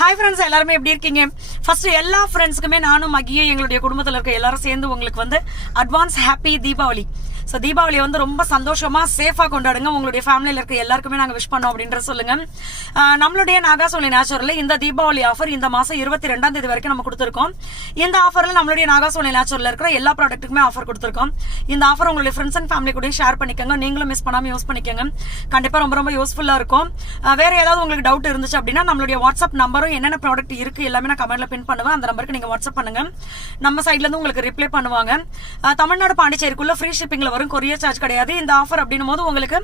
Hi friends, எல்லாருமே எப்படி இருக்கீங்க? ஃபர்ஸ்ட் எல்லா ஃப்ரெண்ட்ஸுக்குமே நானும் மகியே எங்களுடைய குடும்பத்தில் இருக்க எல்லாரும் சேர்ந்து உங்களுக்கு வந்து அட்வான்ஸ் ஹாப்பி தீபாவளி. ஸோ தீபாவளியை வந்து ரொம்ப சந்தோஷமா சேஃபா கொண்டாடுங்க. உங்களுடைய ஃபேமிலியில் இருக்க எல்லாருக்குமே நாங்கள் விஷ் பண்ணோம் அப்படின்ற சொல்லுங்க. நம்மளுடைய நாகாசோலி நேச்சுரல்ல இந்த தீபாவளி ஆஃபர் இந்த மாசம் 22ஆம் தேதி வரைக்கும் நம்ம கொடுத்துருக்கோம். இந்த ஆஃபர்ல நம்மளுடைய நாகாசோலி நேச்சுரல்ல இருக்கிற எல்லா ப்ராடக்ட்டுக்குமே ஆஃபர் கொடுத்துருக்கோம். இந்த ஆஃபர் உங்களுடைய ஃப்ரெண்ட்ஸ் அண்ட் ஃபேமிலி கூட ஷேர் பண்ணிக்கோங்க. நீங்களும் மிஸ் பண்ணாம யூஸ் பண்ணிக்கோங்க. கண்டிப்பா ரொம்ப ரொம்ப யூஸ்ஃபுல்லா இருக்கும். வேற ஏதாவது உங்களுக்கு டவுட் இருந்துச்சு அப்படின்னா நம்மளுடைய வாட்ஸ்அப் நம்பரும் என்னென்ன ப்ராடக்ட் இருக்கு எல்லாமே நான் கமெண்ட்ல பின் பண்ணுவேன். அந்த நம்பருக்கு நீங்க வாட்ஸ்அப் பண்ணுங்க. நம்ம சைட்ல இருந்து உங்களுக்கு ரிப்ளை பண்ணுவாங்க. தமிழ்நாடு பாண்டிச்சேரிக்குள்ள ஃப்ரீ ஷிப்பிங்ல வரும், கொரியர் சார்ஜ் கிடையாது. இந்த ஆஃபர் அப்படின்னும் போது உங்களுக்கு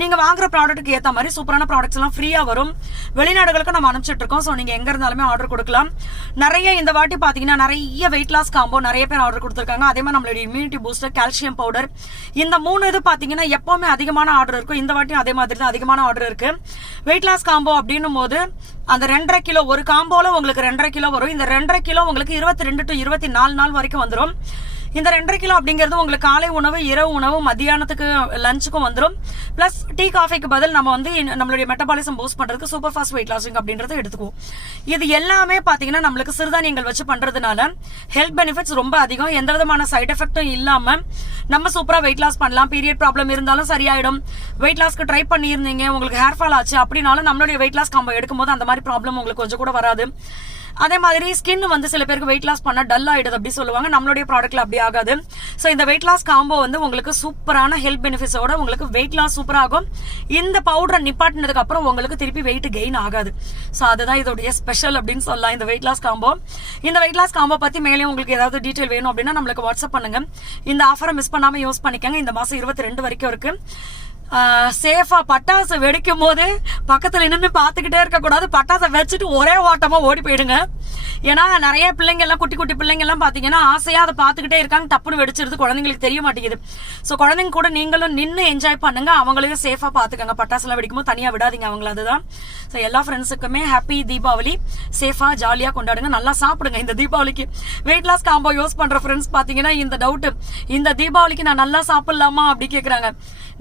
நீங்க வாங்குற ப்ராடக்ட்டுக்கு ஏத்த மாதிரி சூப்பரான ப்ராடக்ட்ஸ் எல்லாம் ஃப்ரீயா வரும். வெளிநாடுகளுக்கு நம்ம அனுப்பிச்சிட்டு இருக்கோம். சோ நீங்க எங்க இருந்தாலுமே ஆர்டர் கொடுக்கலாம். நிறைய இந்த வாட்டி பாத்தீங்கன்னா நிறைய வெயிட் லாஸ் காம்போ நிறைய பேர் ஆர்டர் கொடுத்திருக்காங்க. அதே மாதிரி நம்மளுடைய இம்யூனிட்டி பூஸ்டர், கால்சியம் பவுடர், இந்த 3 இது பாத்தீங்கன்னா எப்பவுமே அதிகமான ஆர்டர் இருக்கும். இந்த வாட்டியும் அதே மாதிரி தான் அதிகமான ஆர்டர் இருக்கு. வெயிட் லாஸ் காம்போ அப்படின்னும் போது அந்த 2.5 கிலோ ஒரு காம்போல உங்களுக்கு 2.5 கிலோ வரும். இந்த 2.5 கிலோ உங்களுக்கு 22 to 24 நாள் வரைக்கும் வந்துடும். இந்த 2.5 கிலோ அப்படிங்கிறது உங்களுக்கு காலை உணவு, இரவு உணவு, மத்தியானத்துக்கு லஞ்சுக்கும் வந்துடும். பிளஸ் டீ காஃபிக்கு பதில் நம்ம வந்து நம்மளுடைய மெட்டபாலிசம் பூஸ்ட் பண்றதுக்கு சூப்பர் ஃபாஸ்ட் வெயிட் லாசிங் அப்படின்றத எடுத்துக்குவோம். இது எல்லாமே பாத்தீங்கன்னா நம்மளுக்கு சிறுதானியங்கள் வச்சு பண்றதுனால ஹெல்த் பெனிஃபிட்ஸ் ரொம்ப அதிகம். எந்த விதமான சைட் எஃபெக்டும் இல்லாம நம்ம சூப்பரா வெயிட் லாஸ் பண்ணலாம். பீரியட் ப்ராப்ளம் இருந்தாலும் சரியாயிடும். வெயிட் லாஸ்க்கு ட்ரை பண்ணியிருந்தீங்க, உங்களுக்கு ஹேர் ஃபால் ஆச்சு அப்படின்னாலும் நம்மளுடைய வெயிட் லாஸ் காம்போ எடுக்கும்போது அந்த மாதிரி ப்ராப்ளம் உங்களுக்கு கொஞ்சம் கூட வராது. அதே மாதிரி ஸ்கின் வந்து சில பேருக்கு வெயிட் லாஸ் பண்ணா டல் ஆயிடுது அப்படி சொல்லுவாங்க. நம்மளுடைய ப்ராடக்ட்ல அப்படி ஆகாது. சோ இந்த வெயிட் லாஸ் காம்போ வந்து உங்களுக்கு சூப்பரான ஹெல்த் பெனிஃபிட்ஸோட உங்களுக்கு வெயிட் லாஸ் சூப்பரா ஆகும். இந்த பவுடரை நிப்பாட்டினதுக்கு அப்புறம் உங்களுக்கு திருப்பி வெயிட் கெயின் ஆகாது. சோ அதுதான் இதோடைய ஸ்பெஷல் அப்படின்னு சொல்லலாம் இந்த வெயிட் லாஸ் காம்போ. இந்த வெயிட் லாஸ் காம்போ பத்தி மேலே உங்களுக்கு ஏதாவது டீடைல் வேணும் அப்படின்னா நம்மளுக்கு வாட்ஸ்அப் பண்ணுங்க. இந்த ஆஃபரை மிஸ் பண்ணாம யூஸ் பண்ணிக்கங்க. இந்த மாசம் 22 வரைக்கும் இருக்கு. சேஃபா பட்டாசு வெடிக்கும் போது பக்கத்துல இனிமே பாத்துக்கிட்டே இருக்க கூடாது. பட்டாசை வச்சுட்டு ஒரே ஓட்டமா ஓடி போயிடுங்க. ஏன்னா நிறைய பிள்ளைங்க எல்லாம் குட்டி குட்டி பிள்ளைங்க எல்லாம் பாத்தீங்கன்னா ஆசையா அதை பாத்துக்கிட்டே இருக்காங்க. டப்புன்னு வெடிச்சிருது, குழந்தைங்களுக்கு தெரிய மாட்டேங்குது. சோ குழந்தைங்க கூட நீங்களும் நின்று என்ஜாய் பண்ணுங்க. அவங்களையும் சேஃபா பாத்துக்கங்க. பட்டாசு எல்லாம் வெடிக்கும் போது தனியா விடாதீங்க அவங்கள. அதுதான். சோ எல்லா ஃப்ரெண்ட்ஸுக்குமே ஹாப்பி தீபாவளி. சேஃபா ஜாலியா கொண்டாடுங்க. நல்லா சாப்பிடுங்க இந்த தீபாவளிக்கு. வெயிட் லாஸ் காம்போ யூஸ் பண்ற ஃப்ரெண்ட்ஸ் பாத்தீங்கன்னா இந்த டவுட், இந்த தீபாவளிக்கு நான் நல்லா சாப்பிடலாமா அப்படி கேக்குறாங்க.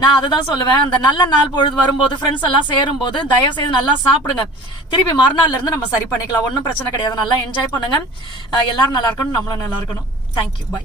நான் அதுதான் சொல்லுவேன், அந்த நல்ல நாள் பொழுது வரும்போது ஃப்ரெண்ட்ஸ் எல்லாம் சேரும் போது தயவு செய்து நல்லா சாப்பிடுங்க. திருப்பி மறுநாள்ல இருந்து நம்ம சரி பண்ணிக்கலாம். ஒன்னும் பிரச்சனை கிடையாது. நல்லா என்ஜாய் பண்ணுங்க. எல்லாரும் நல்லா இருக்கணும், நம்மளும் நல்லா இருக்கணும். Thank you, by.